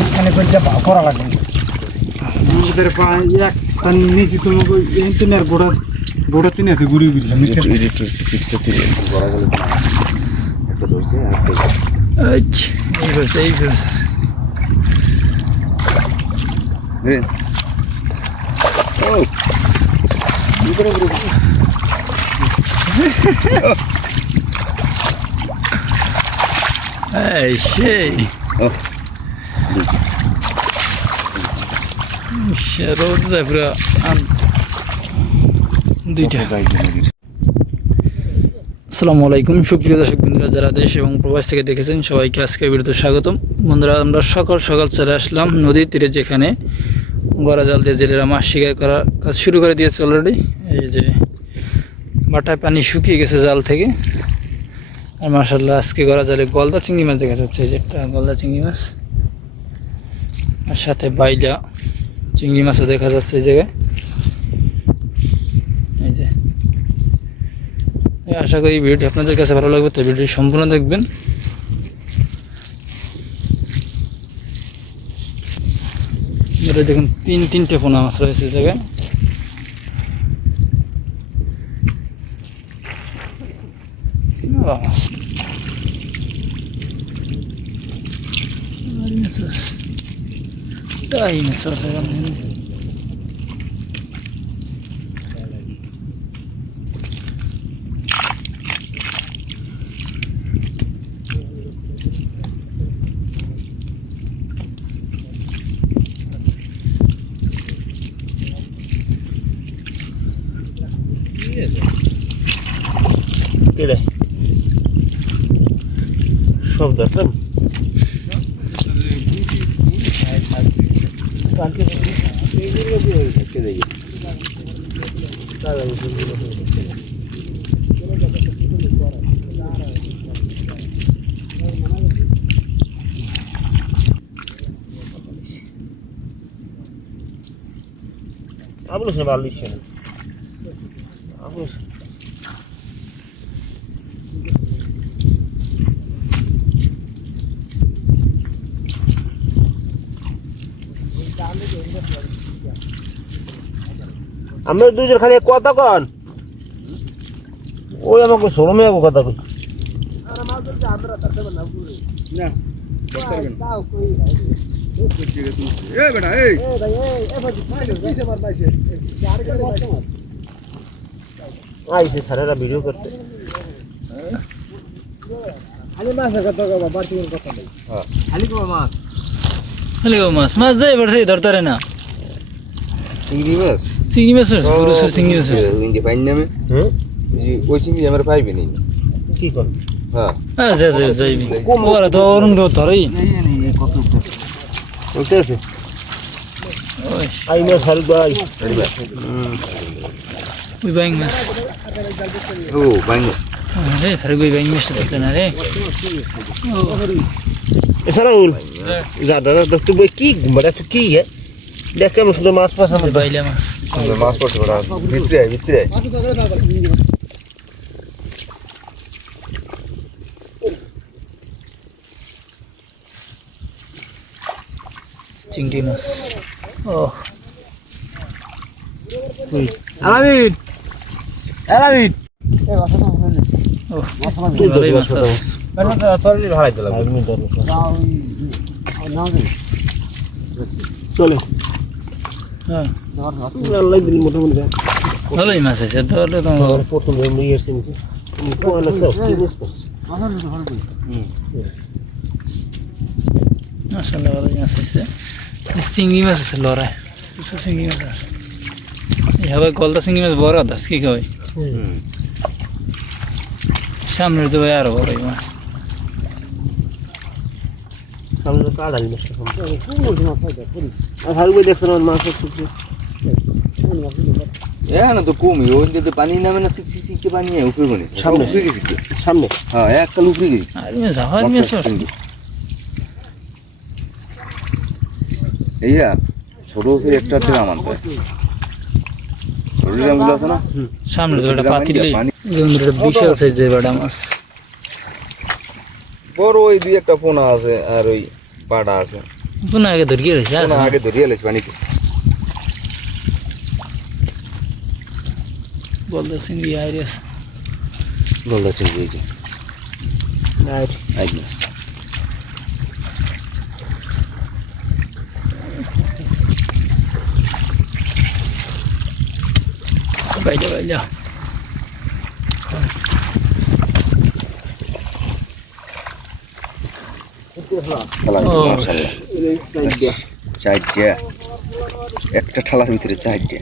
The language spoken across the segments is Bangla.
এখানে কইতে ভাও করা লাগে আমাদের পায় একটা নিচে তোমাকে এই তো আর গোড়া তিন আছে গুড়ি গুড়ি আমি একটু ফিক্সে তুলে গড়া গেল একটা ধরছে আর আচ্ছা এই ফেলছে রে ও ইকরে গ্রুপ এই সেই ও রোদ যায় পুরো দুইটা। আসসালামু আলাইকুম সুপ্রিয় দর্শক বন্ধুরা, যারা দেশ এবং প্রবাস থেকে দেখেছেন সবাইকে আজকে ভিডিওতে স্বাগতম। বন্ধুরা, আমরা সকাল সকাল চলে আসলাম নদীর তীরে, যেখানে গড়া জাল দিয়ে জেলেরা মাছ শিকার করার কাজ শুরু করে দিয়েছে অলরেডি। এই যে বাটায় পানি শুকিয়ে গেছে জাল থেকে, আর মাশাআল্লাহ আজকে গড়া জালে গলদা চিংড়ি মাছ দেখা যাচ্ছে। এই যে একটা গলদা চিংড়ি মাছ, আর সাথে বাইলা চিংড়ি মাছও দেখা যাচ্ছে এই জায়গায়। এই যে আশা করি ভিডিওটি আপনাদের কাছে ভালো লাগবে, তো ভিডিওটি সম্পূর্ণ দেখবেন। এটা দেখুন তিনটে পোনা মাছ রয়েছে এই জায়গায়। সব দেখেন Ablos ne var işe? Ablos. আমরা দুইজন খালি কথা কন, ওই আমাকে ছোট মেয়ে কথা কই আইসে সারেরা ভিডিও করতে। মাছ মাছ যাই পড়ছে ধরতারে না চিংড়ি মাছ চিংড়ি মাছ চিংড়ি মাছ ইন্দি পাইন নামে ওই চিংড়ি আমার পাইবে নি কি কর হ্যাঁ যাইবি ওরা তো অরুণ ধরেই কত ওইটা আছে আই মাছ হাল ভাই ওই বাইং মাছ। ও বাইং রে ফের ওই বাইং মাছ দেখলে না রে। এছাড়া উল দাদা তো কি মানে কি দেখ কেমন সুন্দর মাছ পাস আমার বাইলা মাছ মাছ পড়ছে বড় ভিতরে চিংড়ি মাছ। ও আলামিন আলামিন ও ভালোই মাছ আছে। চলে হ্যাঁ আল্লাহ দিন মোটামুটি ভালোই মাছ আছে তাহলে তো প্রথম নিয়ে এসেছি মাশাআল্লাহ ভালোই মাছ আছে। চিংড়ি মাছ আছে লড়াই প্রচুর চিংড়ি মাছ আছে। এইভাবে গলদা চিংড়ি মাছ বড় দাস কি কয় সামনের তো ভাই আরো বড় মাছ। সামনে কাড়াই মাছ আর হারু দেখছ না মাছ না তো কমই ওই যে পানি নামে না ফিক্সি সিকে পানি উপরে বনে সামনে উপরে গেছি সামনে হ্যাঁ এক কাল উপরে গেছি আর মাছ হাওয়ার মাছ আছে। এইয়া ছোট থেকে একটা থেকে আমার পায় ছোট জামগুলো আছে না সামনে তো একটা পাতিলে যেমন একটা বিশাল সাইজের বড় মাছ। বড় ওই দুই একটা পোনা আছে আর ওই পাড়া আছে কোন আগে ধরিয়ে রয়েছে না আগে ধরিয়ে এলেছ পানিতে বলতেছেন কি আইরিয়াস গলদা চিংড়ি এই যে আই মাছ বাইলা বাইলা খেলা ও। মাশাআল্লাহ চারটে একটা ঠালার ভিতরে চারটে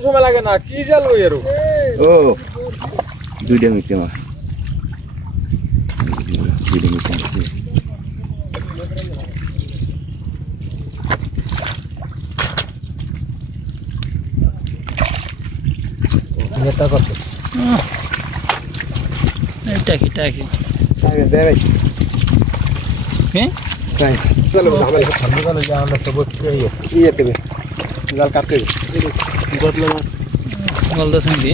সময় লাগে না কি জাল ওই আর ও দুইটা মিটে মাছ দুইটা মিটে মাছ নেতা কত টাকি টাকি দেবে হ্যাঁ তাই চলো আমরা সামনে চলে যা আমরা তো বসে ইয়ে দেবে জাল কাটতে বদলা বলতেছেন কি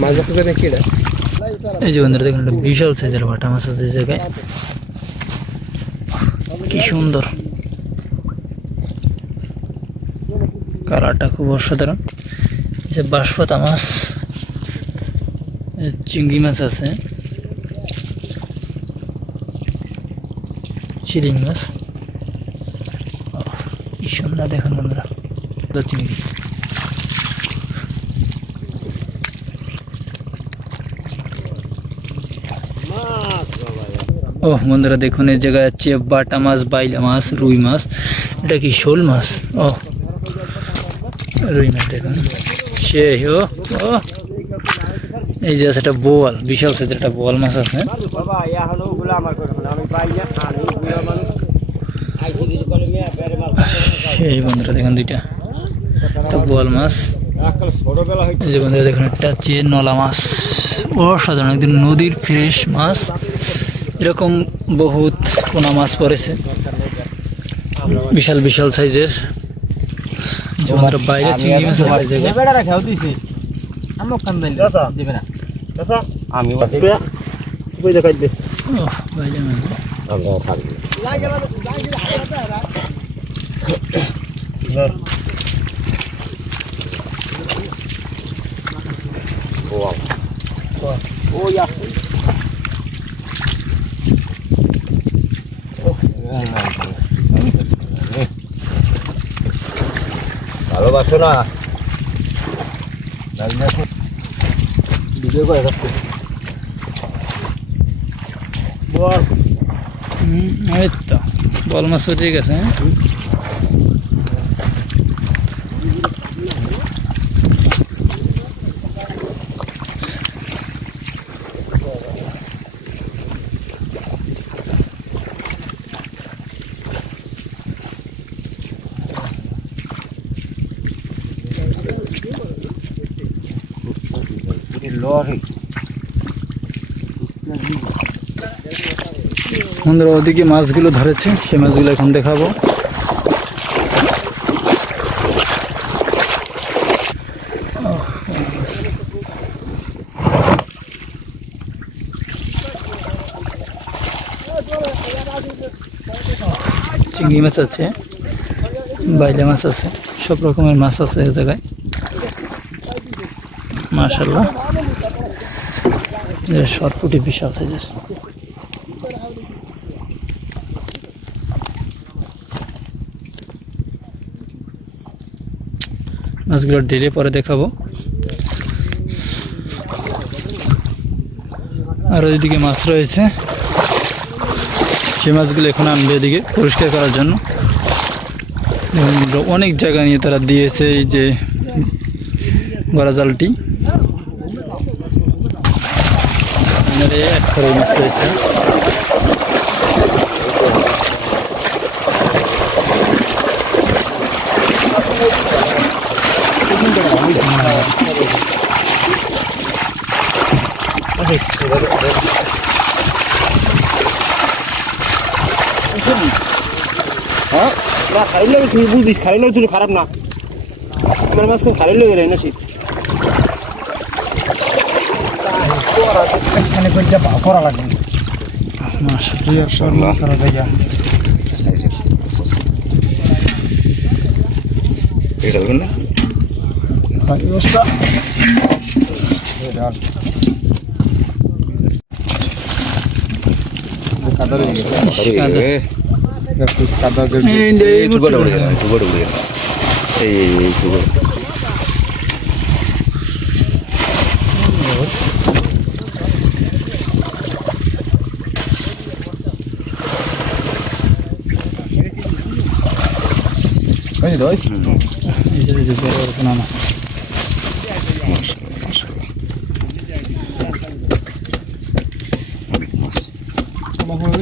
মাছ বাসা যাবে কি রে এই যে বন্ধুরা দেখুন একটা বিশাল সাইজের বাটা মাছ আছে এই জায়গায় কি সুন্দর কালারটা খুব অসাধারণ এই যে বাঁশপাতা মাছ এই চিংড়ি মাছ আছে চিলিং মাছ কি সুন্দর দেখুন বন্ধুরা চিংড়ি ও বন্ধুরা দেখুন এই জায়গায় আছে বাটা মাছ বাইলা মাছ রুই মাছ এটা কি শোল মাছ ও রুই মাছ দেখুন সেই ও ও এই যে আছে একটা বোয়াল বিশাল সাইজের একটা বোয়াল মাছ আছে সেই বন্ধুরা দেখুন দুইটা একটা বোয়াল মাছ এই যে বন্ধুরা দেখুন একটা হচ্ছে নলা মাছ অসাধারণ একদিন নদীর ফ্রেশ মাছ এরকম বহুত পোনা মাছ পড়েছে বিশাল বিশাল সাইজের বাইরে চিংড়ি মাছ আছে এই জায়গায় আমি বাইরে মাছ ভালোবাসো না ভিডিও করে রাখতে এই তো বল মাছ ঠিক আছে লরি বন্ধুরা ওদিকে মাছগুলো ধরেছে সেই মাছগুলো এখন দেখাবো চিংড়ি মাছ আছে বাইলা মাছ আছে সব রকমের মাছ আছে এই জায়গায় মাশাআল্লাহ শর্টপুটি বিশাল সাইজের মাছগুলো ঢেলে পরে দেখাবো আর ওইদিকে মাছ রয়েছে সেই মাছগুলো এখন আনবে এদিকে পরিষ্কার করার জন্য অনেক জায়গা নিয়ে তারা দিয়েছে এই যে গড়া জালটি এক করে মাছ রয়েছে হ্যাঁ না খালি লাগে তুই বুঝিস খালি লাগে তুই খারাপ না আমার মাছ খুব খালি লাগে রে না শীত এখানে কইটা ভাগ করা লাগবে মাশাআল্লাহ করা জায়গা এটা হবে না অবস্থা কাদার হয়ে গেছে কাদা এই টুকরো উড়ে গেল এই টুকরো ওই দই না না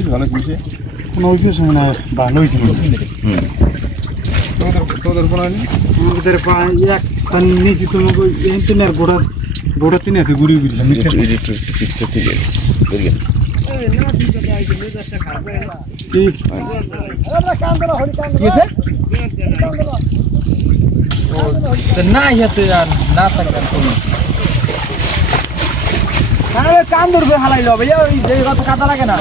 ভালো ছিল কোনো হইছে না ভালো হইছে তোদের কোন আমাদের পা একটা নিচে তোমাকে এন্টিনার গোড়া তিন আছে গুড়ি গুড়ি একটু ফিক্স থেকে বেরিয়ে না ইয়াতে আর না থাকবে কান ধরবে হালাইলো ভাইয়া ওই যে কাদা লাগে না